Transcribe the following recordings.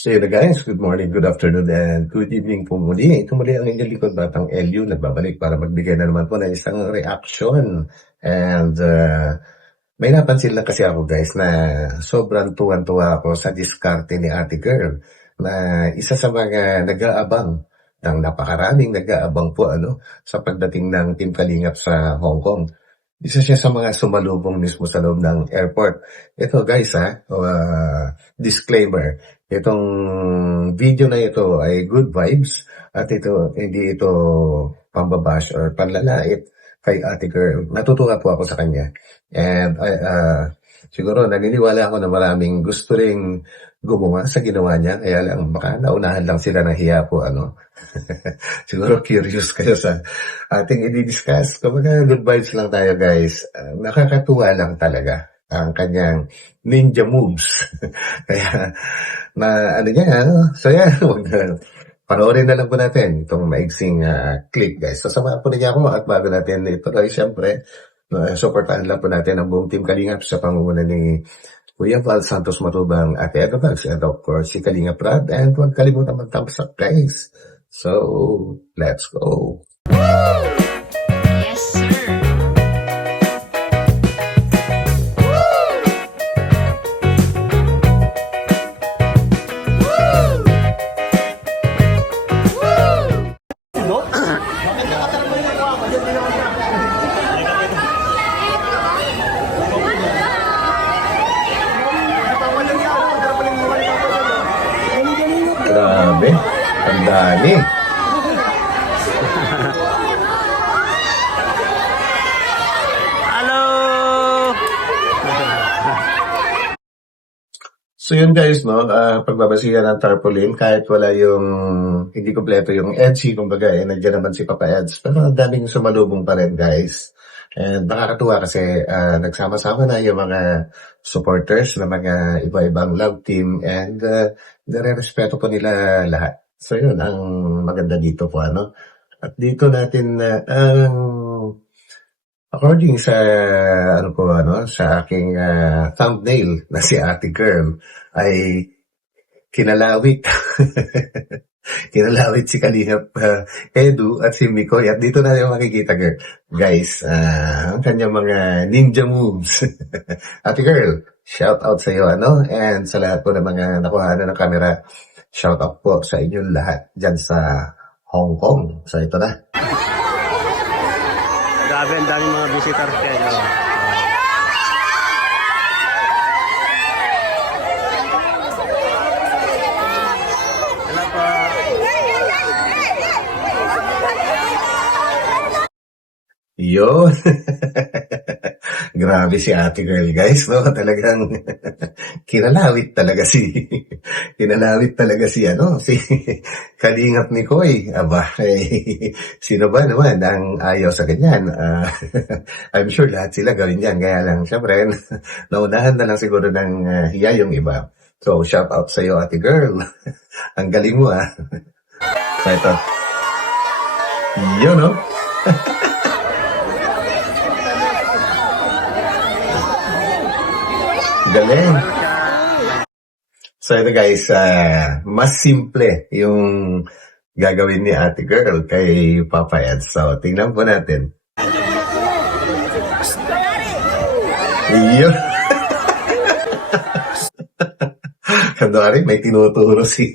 So yun na guys, good morning, good afternoon, and good evening po muli. Ito muli ang inyong likod batang LU, nagbabalik para magbigay na naman po ng isang reaction. And may napansin lang kasi ako guys na sobrang tuwan-tuwa ako sa diskarte ni Ate Girl na isa sa mga nag-aabang ng napakaraming nag-aabang po sa pagdating ng Team Kalingap sa Hong Kong. Isa siya sa mga sumalubong mismo sa loob ng airport. Ito guys disclaimer, itong video na ito ay good vibes at ito hindi ito pambabash or panlalait kay Ate Girl. Natutuwa po ako sa kanya. And siguro naniniwala ako na maraming gusto ring gumawa sa ginawa niya. Kaya lang baka naunahan lang sila ng hiya po siguro curious kayo sa ating i-discuss. Kumbaga good vibes lang tayo guys. Nakakatuwa lang talaga ang kanyang ninja moves. Kaya so yan, panoorin na lang po natin itong maigsing clip guys. So samahan po niya ako at bago natin ito guys, syempre, supportahan lang po natin ang buong Team Kalingap sa pangunguna ni Kuya Val Santos Matubang, Ate Eva Bags, and of course si Kalingap Rad, and huwag kalimutan mag-thumbs up guys. So, let's go. Yes, sir. Grabe, ang dami. Hello! So yun guys, pagbabasihan ng tarpaulin, kahit wala yung, hindi kompleto yung EDSI, kumbaga nandiyan naman si Papa Eds, pero ang daming sumalubong pa rin guys. And nakakatuwa kasi nagsama-sama na yung mga supporters ng mga iba-ibang love team, and nire-respeto po nila lahat. So yun, ang maganda dito po, At dito natin, according sa, sa aking thumbnail na si Ate Girl, ay kinalawit. Kinalawit si Kalingap Edu at si Mikoy. At dito na yung makikita guys, ang kanyang mga ninja moves. Ate Girl, shout out sa iyo, and sa lahat po ng mga nakuhanan ng camera, shout out po sa inyong lahat dyan sa Hong Kong. So ito na. Grabe, ang daming mga visitor kayo. Hello po. Yun. Grabe si Ate Girl guys, Talagang kinalawit talaga si si Kalingap Mikoy. Aba, sino ba naman ang ayaw sa ganyan? I'm sure lahat sila gawin yan. Kaya lang, syempre, naunahan na lang siguro ng hiya yung iba. So, shout out sa iyo, Ate Girl. Ang galing mo, So, ito. Yun, Galing. So ito guys, mas simple yung gagawin ni Ate Girl kay Papa Ed. So tingnan po natin. Yun. Kunwari, may tinuturo si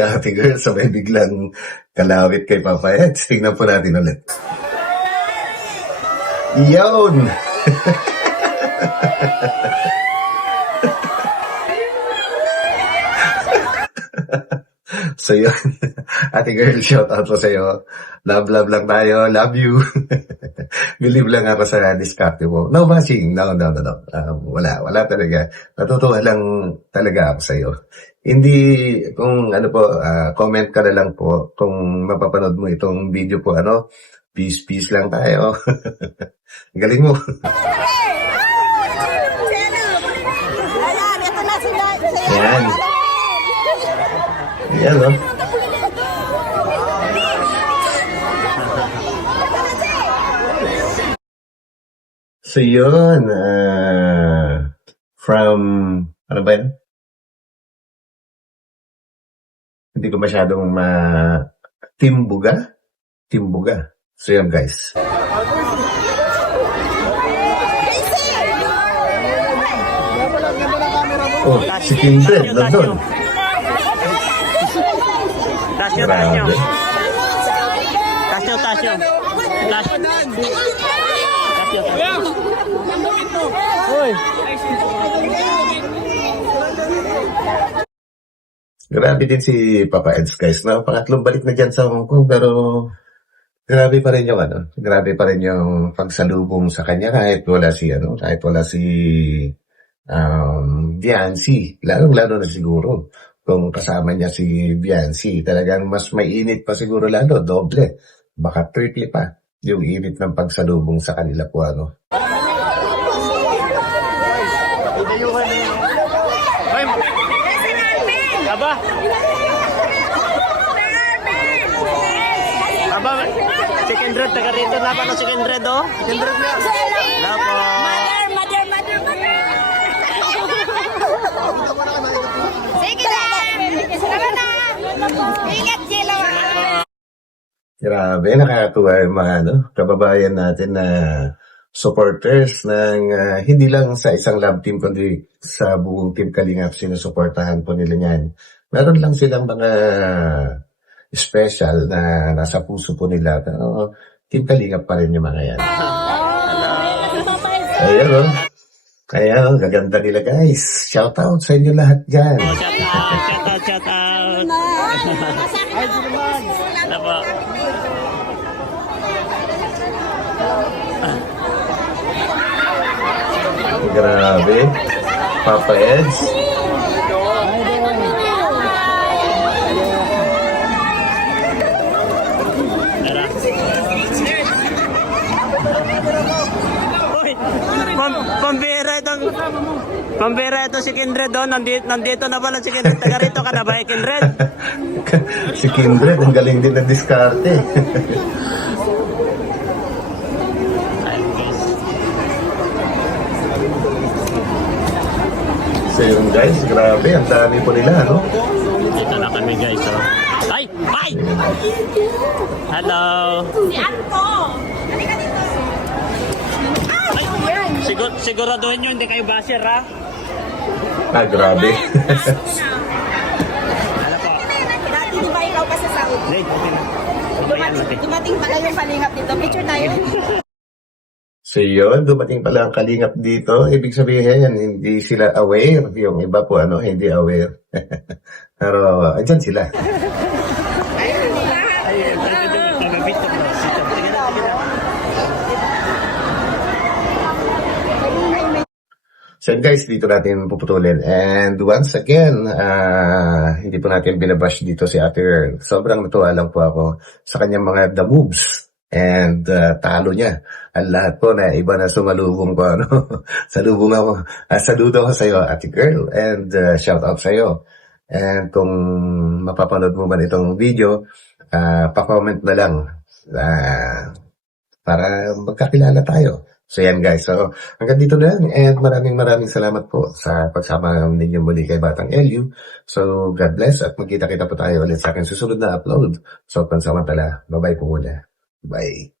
Ate Girl, so may biglang kalawit kay Papa Ed. Tingnan po natin ulit. Yun. So yun, Ate Girl, shout out po sa'yo. Love lang tayo. Love you. Believe lang ako sa diskarte mo. No bashing. No. Wala talaga. Natutuwa lang talaga ako sa'yo. Hindi, kung comment ka na lang po kung mapapanood mo itong video po, peace lang tayo. Galing mo. Yan. Yan, So yun, from, ano ba yun? hindi ko masyadong timbuga. Timbuga. So yan guys. Oh, si Kindred, nandun. Tasyo, tasyo. Grabe. Tasyo, tasyo. Tasyo. Tasyo. Uy. Grabe din si Papa Eds guys. No? Pangatlong balik na dyan sa Hong Kong pero grabe pa rin yung grabe pa rin yung pagsalubong sa kanya kahit wala si Viancy. Lalo na siguro kung kasama niya si Viancy. Talagang mas mainit pa siguro lalo, doble. Baka triple pa yung init ng pagsalubong sa kanila po Aba. Aba. Si Kindred, taga rito na pa no si Kindred, oh. Kindred na. Lapo. Mother. Sige lang. Salamat na. Ingat sila. Grabe, nakakatuwa yung mga kababayan natin na supporters ng hindi lang sa isang love team kundi sa buong Team Kalingap sinusuportahan po nila yan. Meron lang silang mga special na nasa puso po nila pero Team Kalingap pa rin yung mga yan. Ayun Kaya gaganda nila guys. Shout out sa inyo lahat dyan. Shout out. Lapo. Grabe. Papa Eds. Pambira ito si Kindred doon. Nandito na pala si Kindred. Taga rito ka na ba eh, Kindred? Si Kindred, ang galing din ng diskarte. So yun guys, grabe, ang dami po nila, Dito na kami guys. Oh. Ay! Ay! Hello! Si Anto. Halika dito. Siguraduhin nyo hindi kayo basher ha? Grabe. Ano po? Dati di ba ikaw pa sa Saudi? Hindi, okay na. Dumating pala yung kalingap dito. Picture tayo. So yun, dumating pala ang kalingap dito. Ibig sabihin, hindi sila aware. Yung iba po, hindi aware. Pero, andyan sila. So guys, dito natin puputulin. And once again, hindi po natin binabash dito si Ate Earl. Sobrang natuwa lang po ako sa kanyang mga the moves. And talo niya. Ang lahat po na iba na sumalubong ko. Salubong ako. Saludo ko sa iyo, Ate Girl. And shout out sa iyo. And kung mapapanood mo man itong video, pa-comment na lang para magkakilala tayo. So yan guys. So hanggang dito na lang. And maraming salamat po sa pagsama ninyo muli kay Batang LU. So God bless at magkita-kita po tayo ulit sa aking susunod na upload. So pansamantala, bye-bye po muna. Bye.